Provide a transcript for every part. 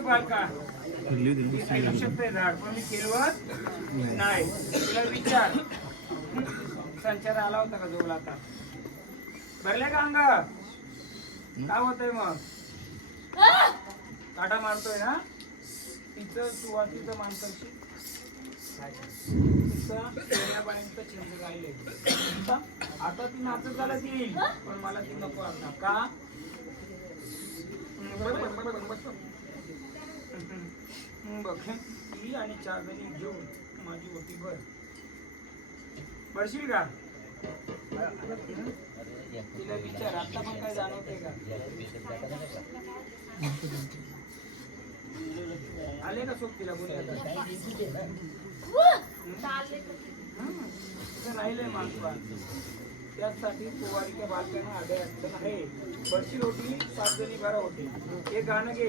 राहते बघ बालका ऐकू शकते झाड पण मी केलवत नाही तुला विचार संचार आला होता का जोगला आता भरले का अंग काय होतंय मग? काटा मारतोय ना तिचं सुवातीचं माणसाची आता ती नाचत झाला येईल पण मला ती नको आता का बघ ती आणि चारजणी घेऊन माझी होती भर भरशील का? तिला विचार आता पण काय जाणवते का? आले का सोबतीला बोलायला हम्म, राहिलंय माणसा. त्यासाठी पोवारीच्या बालकांना आडे अडचण आहे भरशील होती सात जणी बारा होती. हे गाणं घे.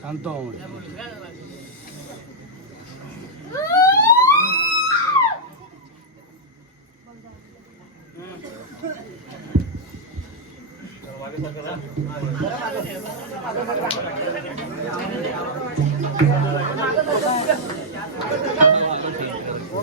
शांत हो म्हणजे.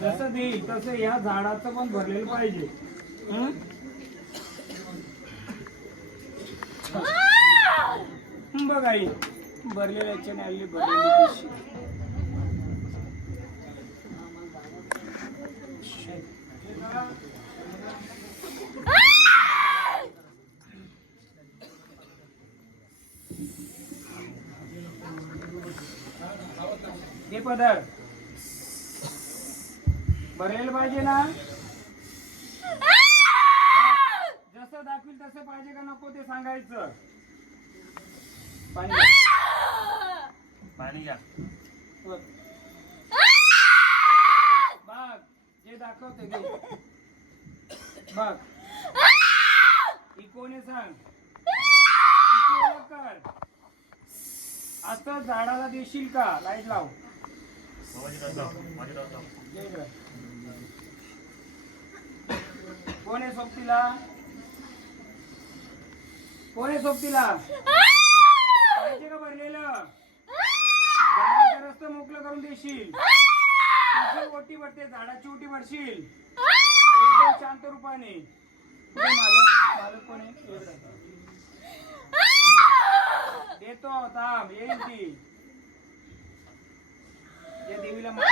जसं देईल तसं या झाडाचं पण भरलेलं पाहिजे? बघ आई भरलेल्या याच्याने आली भरलेली. हे पदर भरेल पाहिजे ना? जसं दाखवील तसं पाहिजे का नको ते सांगायचं? पाणी घ्या. पाणी घ्या. वर. बघ जे दाखवते घे बघ. आहे सांग. ओळख कर. असं झाडाला देशील का? लाइट लाव. जय जय. कोण आहे सोबतीला? कोण आहे सोबतीला? का भरलेलं? झाडाचा रस्ता मोकलं करून देशील. ओटी भरते झाडाची ओटी भरशील. एकदम शांत रूपाने. मालक मालक कोण आहे? देतो थांब येईल ती. या देवीला मान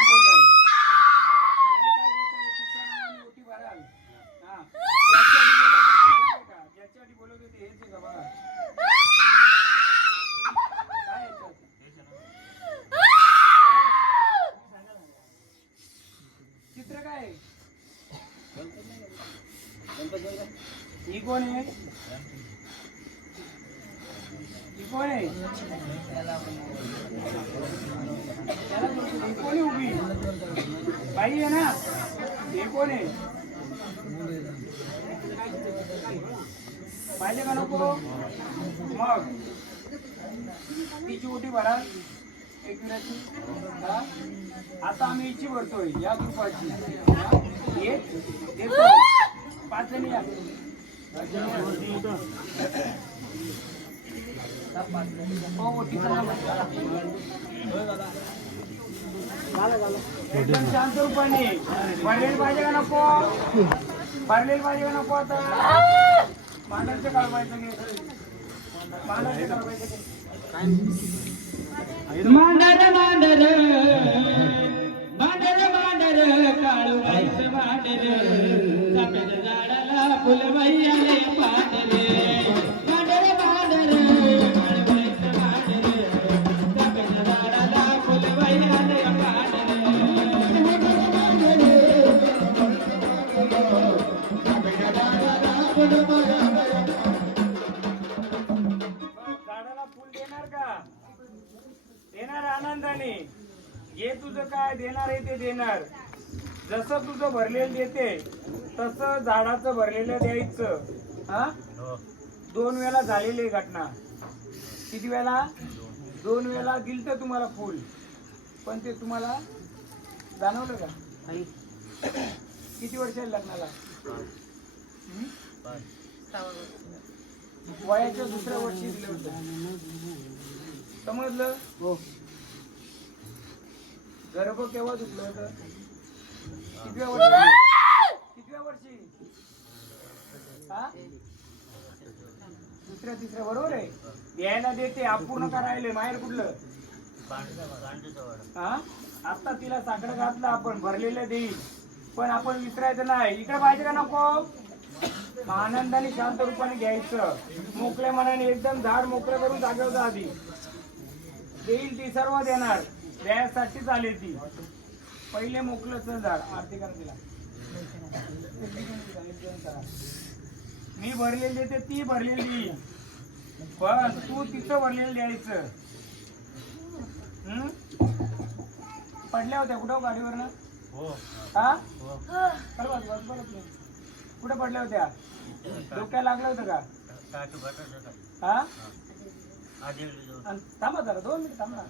नावाने हा. ज्याच्यासाठी बोलत होते हेच आहे का? बघा? काय? चित्र काय? ही कोण आहे? ही कोण आहे? त्याला कोण उभी? बाई आहे ना? हे कोण आहे? पाहिजे का नको? मग. तिची ओटी भरा. एक विराची आता आम्ही हिची भरतोय या ग्रुपाची. एक पाच जणी या. हो, ओटीचं एकदम शांत रूपाने. पाहिजे का नको? भरलेली भाजी नको आता? मांडरचं काढवायचं घे मांडरचं काढवायचं मांडर मांडर मांडर मांडर काळूबाईचं मांडर सफेद झाडाला फुलबाई आले पांढरे. मांडर तुझं भरलेलं देते. तसं झाडाचं भरलेलं द्यायचं. हा? हो. दोन वेळा झालेली आहे घटना. किती वेळा? दोन वेळा दिलतं तुम्हाला फुल. पण ते तुम्हाला जाणवलं का? किती वर्ष लग्नाला? हं? वयाच्या दुसऱ्या वर्षी दिलं होतं. समजलं? हो. गर्भ केव्हा दुखलं होतं? कितव्या वर्षी? कितव्या वर्षी? हा? दुसऱ्या तिसऱ्या बरोबर आहे. द्यायला देते अपूर्ण करायला माहेर कुठलं? हा? आता तिला साखर घातलं आपण भरलेलं देईल. पण आपण विसरायचं नाही. इकडे पाहिजे का नको? आनंदाने शांत रूपाने घ्यायचं. मोकळ्या मनाने एकदम झाड मोकळं करून जागवतं आधी. देईल ती सर्व देणार. द्यायसाठीच आली ती. पहिले मोकळं चल झाड आरती करा तिला. मी भरलेली देते ती भरलेली पण तू तिचं भरलेलं द्यायचं हं? पडल्या होत्या कुठं गाडीवरनं? हो. हा? हो. चल बाजू, बाजू, बाजू, बाजू. कुठं पडल्या होत्या? डोक्याला लागलं होतं का? हा? थांबा जरा दोन मिनिट थांबा.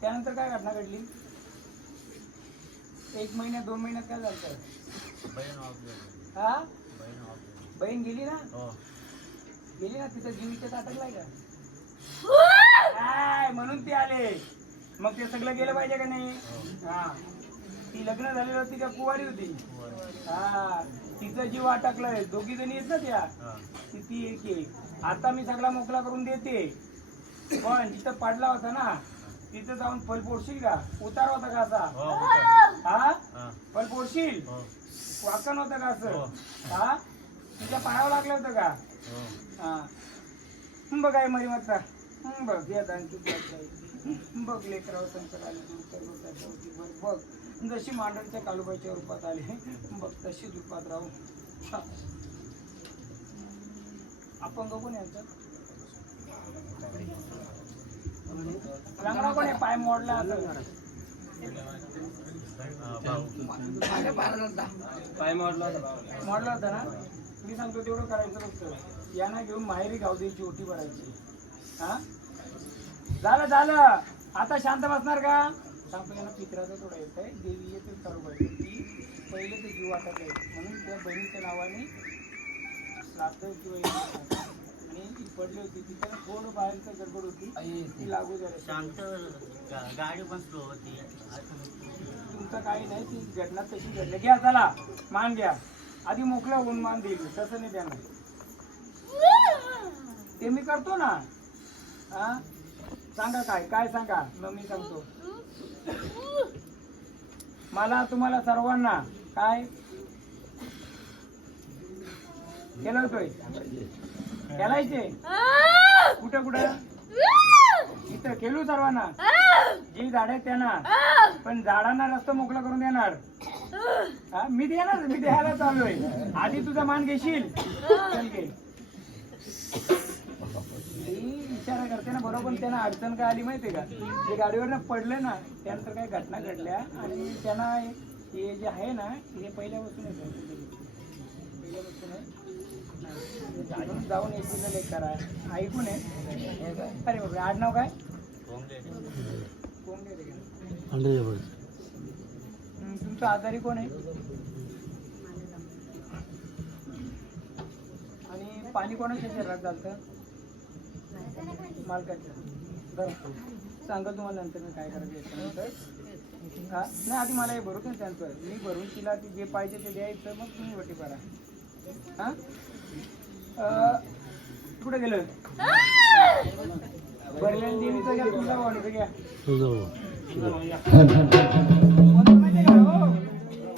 त्यानंतर काय घटना घडली? एक महिन्यात दोन महिन्यात काय झालं हा? बहीण गेली ना? हो. गेली ना तिचा जीव इथे अटकलाय का? काय? म्हणून ती आले. मग ते सगळं गेलं पाहिजे का नाही? हा. ती लग्न झालेली होती का? कुवारी होती. हा. तिचा जीव अटकलाय. दोघी जणी आहेत ना त्या? हा. ती ती एक एक आता मी सगळा मोकळा करून देते. पण जिथं पडला होता ना तिथं जाऊन फल पोडशील का? उतार होता का असा? हो. हा? फल पोडशील? हो. वाकण होतं का असं? हो. हा? तिच्या पायावर लागलं होतं का? हो. बघ आहे मरी मात्र. हं, बघ या. हं, बघ लेकराव संकट आले बघ. जशी मांडणच्या कालुबाईच्या रूपात आले बघ तशी रूपात राहू. अपंग कोण यांचा लंगडा कोण आहे पाय मोडला हा, भाऊ मोडला होता ना? मी सांगतो तेवढं करायचं फक्त. यांना घेऊन माहेरी गावदेची ओटी भरायची. हा? झालं झालं. आता शांत बसणार का? आपल्याला पित्राचा थोडा येत आहे देवी येते करू पाहिजे ती पहिले ते जीव वाटत आहे म्हणून त्या बहिणीच्या नावाने श्राद्ध किंवा ती पडली होती. तिथं थोडं बाहेरचं गडबड होती. ती लागू झाली शांत गाडी पण स्लो होती. तुमचं काही नाही ती घटना तशी घडली. घ्या चला मान घ्या. आधी मोकळं होऊन मान देईल. तसं नाही देणार. ते मी करतो ना. हा सांगा काय काय सांगा? मग मी सांगतो. मला तुम्हाला सर्वांना काय? केलं होतोय केलायचे कुठं कुठं? इथं केलू सर्वांना. जी झाड आहेत त्यांना. पण झाडांना रस्ता मोकळा करून देणार. हा, मी देणार मी द्यायला चालू आहे. आधी तुझा मान घेशील? चल घे. विचार करते ना बरोबर त्यांना अडचण काय आली माहितीये का? जे गाडीवर पडले ना त्यानंतर काही घटना घडल्या आणि त्यांना हे जे आहे ना हे पहिल्यापासून आहे. पहिल्यापासून आहे. जाऊन एसीला लेख करा ऐकून आहे अरे बापरे आडनाव काय? तुमचं आजारी कोण आहे? आणि पाणी कोणाच्या शरीरात चालतं मालकाच्या. बरं. सांगा तुम्हाला नंतर मी काय करायचं हा? नाही आधी मला हे भरू ना त्यांचं. मी भरून तिला ती जे पाहिजे ते द्यायचं मग तुम्ही वटी करा. कुठे गेलं? देवीचं घ्या तुझा घ्या.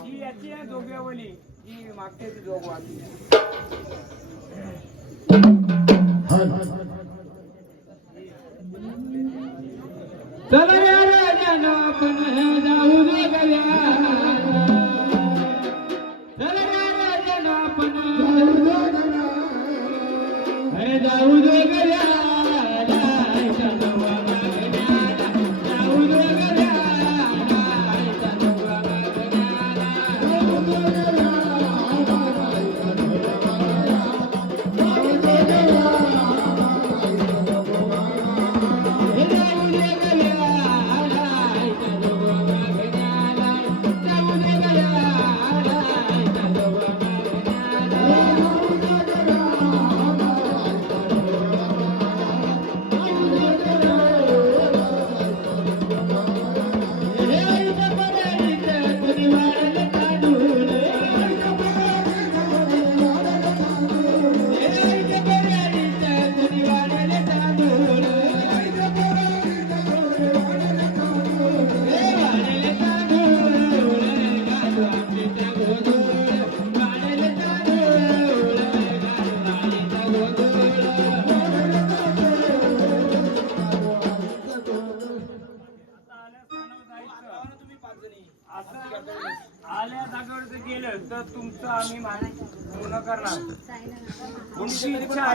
ही याची आहे जोग्यावली मागते ती जोगवाती चला जाऊ दे हे जाऊ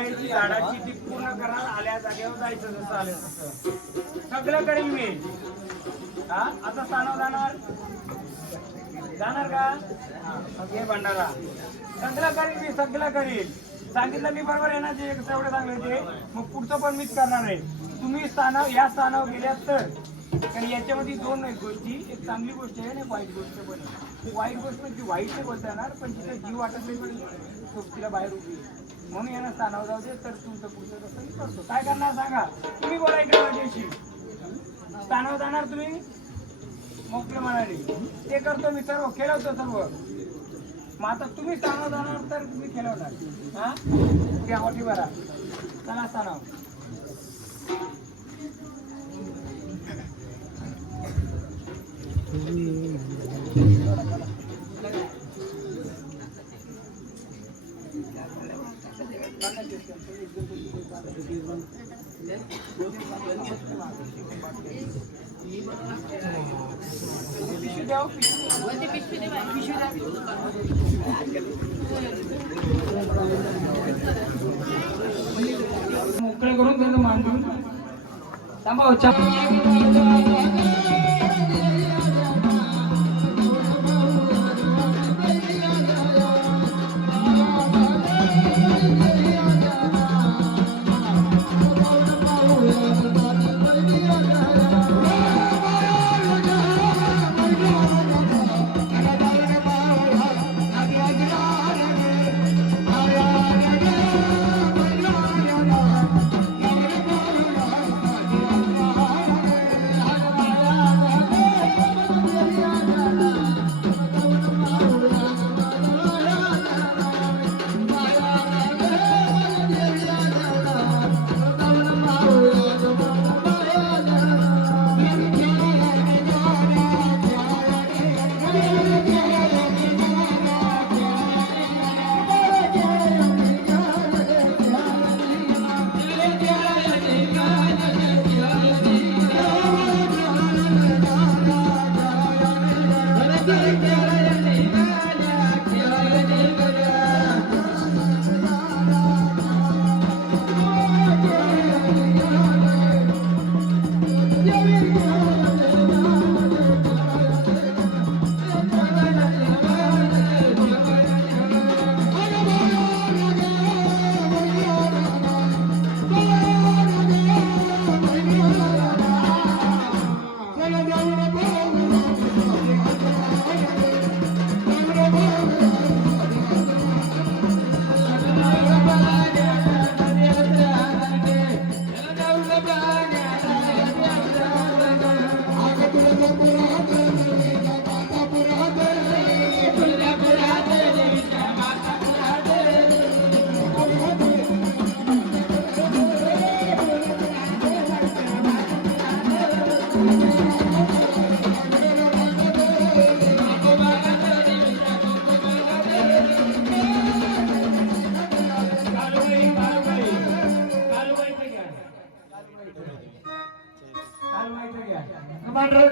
आहे ती झाडाची ती पूर्ण करणार आल्या जागेवर जायचं जसं आलं तसं. सगळं करेन मी हा? आता स्थानावर जाणार? जाणार का? हा, हे भंडारा. सगळं करीन मी सगळं करीन सांगितलं मी बरोबर आहे ना जे एवढं चांगलं ते. मग पुढचं पण मीच करणार आहे. तुम्ही स्थानावर या स्थानावर गेल्यात तर. कारण याच्यामध्ये दोन आहेत गोष्टी. एक चांगली गोष्ट आहे आणि वाईट गोष्ट पण आहे. वाईट गोष्ट म्हणजे वाईट बोलता येणार पण तिथे जीव वाटत नाही पण तिला बाहेर उभी आहे. म्हणून यांना स्थानावर जाऊ दे तर तुमचं पुढचं कसं मी करतो. काय करणार सांगा? तुम्ही बोला इकडे माझ्याशी. स्थानावर जाणार तुम्ही? मोकळे म्हणाले ते करतो मी सर्व खेळवतो सर्व. मग आता तुम्ही स्थानावर जाणार तर तुम्ही खेळवणार. हा? त्या मोठी बरा चला स्थानावर. मोकळं करून त्यांचं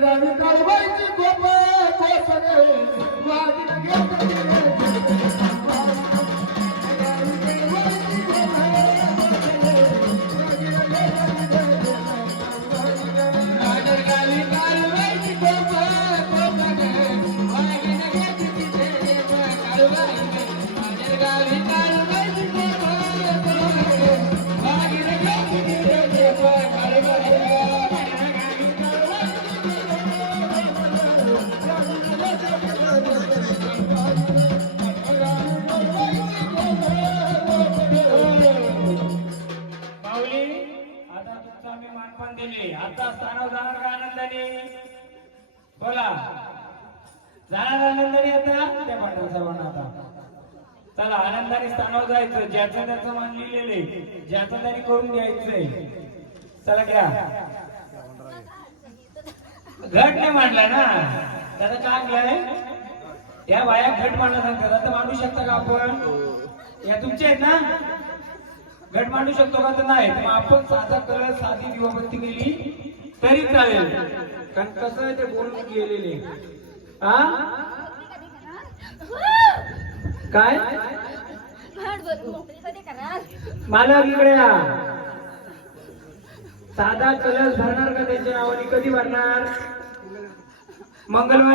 गावी काळबाईची गोप जाणार आनंदाने आता त्या पाठवा सर्वांना आता. चला आनंदाने स्थानावर जायचं. ज्याचं त्याचं मान लिहिलेले ज्याचं त्याने करून घ्यायचंय. चला घ्या घट नाही मांडला ना? त्याचा काय आणलाय? या बाया घट मांडला सांगतात आता मांडू शकता का आपण? या तुमचे आहेत ना? घट मांडू शकतो का? तर नाही. तर मग आपण साधा कलर साधी दिवाबत्ती केली तरी चालेल. कारण कसं आहे ते बोलून गेलेले. हा काय? मालक इकडे या. साधा कलश भरणार का त्याच्या नावाने? कधी भरणार? मंगळवारी